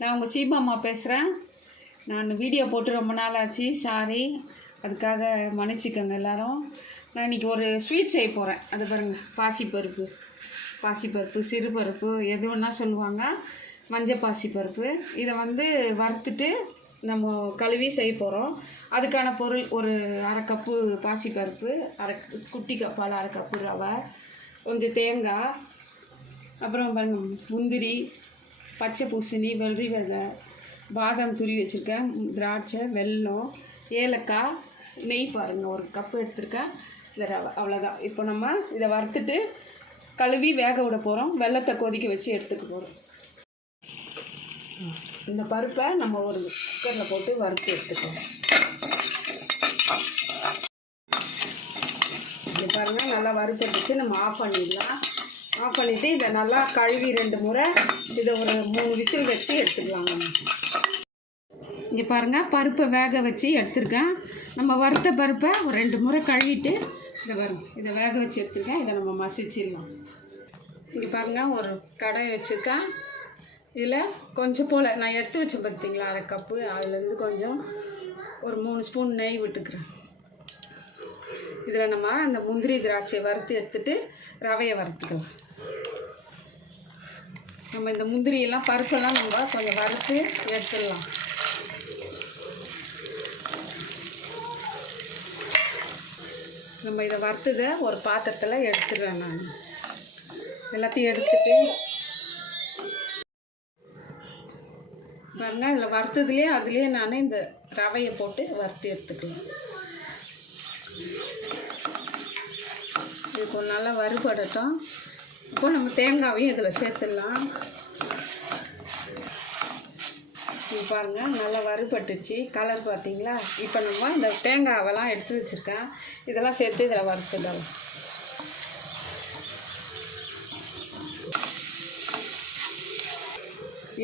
நான் உங்கள் சீபாம்மா பேசுகிறேன் நான் வீடியோ போட்டு ரொம்ப நாள் ஆச்சு சாரி அதுக்காக மன்னிச்சிக்கோங்க எல்லாரும். நான் இன்றைக்கி ஒரு ஸ்வீட் செய்ய போகிறேன் அது பாருங்கள் பாசிப்பருப்பு. பாசிப்பருப்பு சிறுபருப்பு எது வேணா சொல்லுவாங்க. மஞ்சள் பாசிப்பருப்பு. இதை வந்து வறுத்துட்டு நம்ம கழுவி செய்ய போகிறோம் அதுக்கான பொருள் ஒரு அரை கப்பு பாசிப்பருப்பு அரை குட்டி கப்பால் அரை கப்பு ரவை கொஞ்சம் தேங்காய் அப்புறம் பாருங்கள் முந்திரி பச்சை பூசணி வெள்ளரி விதை பாதாம் துரி வச்சுருக்கேன் திராட்சை வெல்லம் ஏலக்காய். நெய் பாருங்கள் ஒரு கப்பு எடுத்திருக்கேன். இந்த ரவை அவ்வளோதான் இப்போ நம்ம இதை வறுத்துட்டு கழுவி வேக விட போகிறோம் வெள்ளத்தை கொதிக்க வச்சு எடுத்துக்க போகிறோம் இந்த பருப்பை நம்ம ஒரு குக்கரில் போட்டு வறுத்து எடுத்துக்கோம் இது பாருங்கள் நல்லா வறுத்து வறுத்துடுச்சு. நம்ம ஆஃப் பண்ணிடலாம். ஆஃப் பண்ணிவிட்டு இதை நல்லா கழுவி ரெண்டு முறை இதை ஒரு மூணு விசில் வச்சு எடுத்துக்கலாம் இங்கே பாருங்கள் பருப்பை வேக வச்சு எடுத்துருக்கேன். நம்ம வறுத்த பருப்பை ஒரு ரெண்டு முறை கழுவிட்டு இதை வரும் இதை வேக வச்சு எடுத்துருக்கேன். இதை நம்ம மசிச்சிடலாம். இங்கே பாருங்கள் ஒரு கடாய் வச்சுருக்கேன். இதில் கொஞ்சம் போல் நான் எடுத்து வச்சேன் பார்த்தீங்களா அரை கப்பு. அதுலேருந்து கொஞ்சம் ஒரு மூணு ஸ்பூன் நெய் விட்டுக்கிறேன். இதில் நம்ம அந்த முந்திரி திராட்சையை வறுத்து எடுத்துட்டு ரவையை வறுத்துக்கலாம். நம்ம இந்த முந்திரியெல்லாம் பருப்பெல்லாம் நம்ம கொஞ்சம் வறுத்து எடுத்துடலாம். நம்ம இதை வறுத்ததை ஒரு பாத்திரத்தில் எடுத்துடுறேன் நான். எல்லாத்தையும் எடுத்துட்டு பாருங்கள் அதில் வறுத்ததுலேயே அதுலேயே நான் இந்த ரவையை போட்டு வறுத்து எடுத்துக்கலாம். இது கொஞ்சம் நல்லா வறுபடட்டும். இப்போ நம்ம தேங்காவையும் இதில் சேர்த்துடலாம். இது பாருங்கள் நல்லா வறுபட்டுச்சு. கலர் பார்த்தீங்களா? இப்போ நம்ம இந்த தேங்காவெல்லாம் எடுத்து வச்சுருக்கேன். இதெல்லாம் சேர்த்து இதில் வறுத்துடலாம்.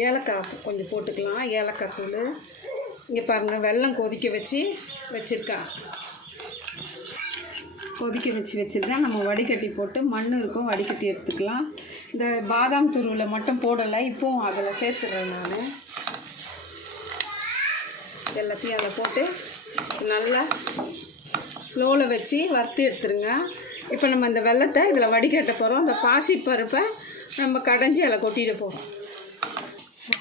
ஏலக்காய் கொஞ்சம் போட்டுக்கலாம். ஏலக்காய் தூள். இங்கே பாருங்கள் வெல்லம் கொதிக்க வச்சு வச்சுருக்கேன். கொதிக்க வச்சு வச்சுருந்தேன் நம்ம வடிகட்டி போட்டு மண் இருக்கும் வடிகட்டி எடுத்துக்கலாம். இந்த பாதாம் துருவில் மட்டும் போடலை இப்போவும் அதில் சேர்த்துடுறேன் நான். எல்லாத்தையும் அதில் போட்டு நல்லா ஸ்லோவில் வச்சு வறுத்து எடுத்துருங்க. இப்போ நம்ம இந்த வெள்ளத்தை இதில் வடிகட்ட போகிறோம் அந்த பாசி பருப்பை நம்ம கடைஞ்சி அதில் கொட்டிட போகிறோம்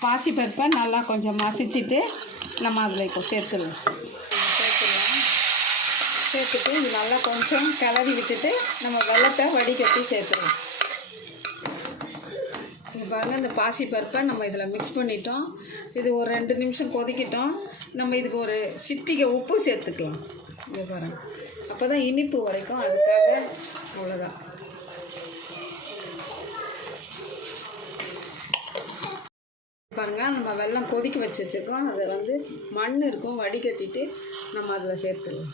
பாசி பருப்பை நல்லா கொஞ்சம் மசிச்சுட்டு நம்ம அதில் இப்போ சேர்த்துடலாம். சேர்த்துட்டு இது நல்லா கொஞ்சம் கிளறி விட்டுட்டு நம்ம வெள்ளத்தை வடிகட்டி சேர்த்துடலாம். இங்கே பாருங்கள் இந்த பாசி பருப்பை நம்ம இதில் மிக்ஸ் பண்ணிட்டோம். இது ஒரு ரெண்டு நிமிஷம் கொதிக்கிட்டோம். நம்ம இதுக்கு ஒரு சிட்டிகை உப்பு சேர்த்துக்கலாம். இங்கே பாருங்கள் அப்போ தான் இனிப்பு வரைக்கும் அதுக்காக அவ்வளோதான் பாருங்கள் நம்ம வெள்ளம் கொதிக்க வச்சு வச்சுருக்கோம். அதை வந்து மண் இருக்கும் வடிகட்டிட்டு நம்ம அதில் சேர்த்துடலாம்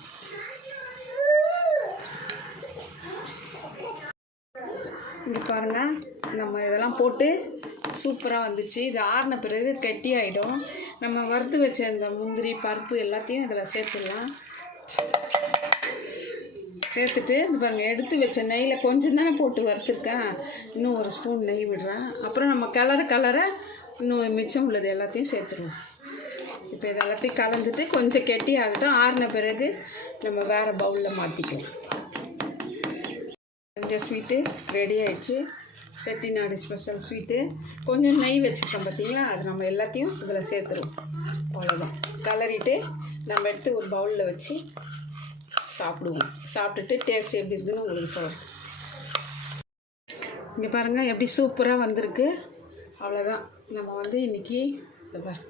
இங்கே பாருங்கள் நம்ம இதெல்லாம் போட்டு சூப்பராக வந்துச்சு. இது ஆறின பிறகு கெட்டி ஆகிடும் நம்ம வறுத்து வச்ச அந்த முந்திரி பருப்பு எல்லாத்தையும் இதில் சேர்த்துடலாம். சேர்த்துட்டு இது பாருங்கள் எடுத்து வச்ச நெய்யில் கொஞ்சம் தானே போட்டு வறுத்துருக்கேன். இன்னும் ஒரு ஸ்பூன் நெய் விடுறேன். அப்புறம் நம்ம கலர கலரை இன்னும் மிச்சம் உள்ளது எல்லாத்தையும் சேர்த்துருவோம். இப்போ இது எல்லாத்தையும் கலந்துட்டு கொஞ்சம் கெட்டி ஆகட்டும். ஆறின பிறகு நம்ம வேறு பவுலில் மாற்றிக்கலாம் கொஞ்சம் ஸ்வீட்டு ரெடி ஆயிடுச்சு. செட்டிநாடு ஸ்பெஷல் ஸ்வீட்டு கொஞ்சம் நெய் வச்சுருக்கோம் பார்த்தீங்களா? அது நம்ம எல்லாத்தையும் இதில் சேர்த்துருவோம். அவ்வளோதான் கலரிட்டு நம்ம எடுத்து ஒரு பவுலில் வச்சு சாப்பிடுவோம். சாப்பிட்டுட்டு டேஸ்ட் எப்படி இருக்குதுன்னு உங்களுக்கு சொல்கிறேன் இங்கே பாருங்கள் எப்படி சூப்பராக வந்திருக்கு. அவ்வளோதான் நம்ம வந்து இன்றைக்கி இதை பாரு.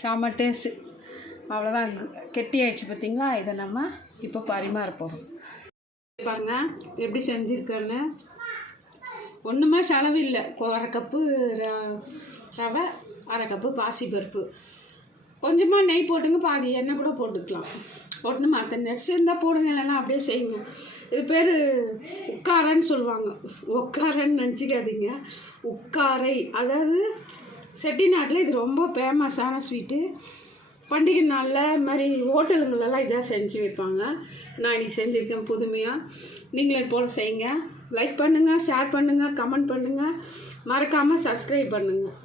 செம்ம டேஸ்ட்டு அவ்வளோதான் கெட்டி ஆயிடுச்சு பார்த்தீங்களா? இதை நம்ம இப்போ பரிமாற போகிறோம் பாருங்க எப்படி செஞ்சுருக்கேன்னு. ஒன்றுமே செலவில்லை. அரை கப்பு ர- ரவை அரை கப்பு பாசி பருப்பு. கொஞ்சமாக நெய் போட்டுங்க பாதி எண்ணெய் கூட போட்டுக்கலாம். போட்டுன்னு மற்ற நெட்ஸ் இருந்தால் போடுங்க இல்லைன்னா அப்படியே செய்யுங்க. இது பேர் உக்காரன்னு சொல்லுவாங்க. உக்காரன்னு நினச்சிக்காதீங்க. உக்காரை. அதாவது செட்டிநாட்டில் இது ரொம்ப ஃபேமஸான ஸ்வீட்டு பண்டிகை நாளில் இது மாதிரி ஹோட்டலுங்களெல்லாம் இதாக செஞ்சு வைப்பாங்க. நான் இன்றைக்கி செஞ்சுருக்கேன் புதுமையாக நீங்களும் இது போல் செய்யுங்க. லைக் பண்ணுங்கள் ஷேர் பண்ணுங்கள் கமெண்ட் பண்ணுங்கள் மறக்காமல் சப்ஸ்கிரைப் பண்ணுங்கள்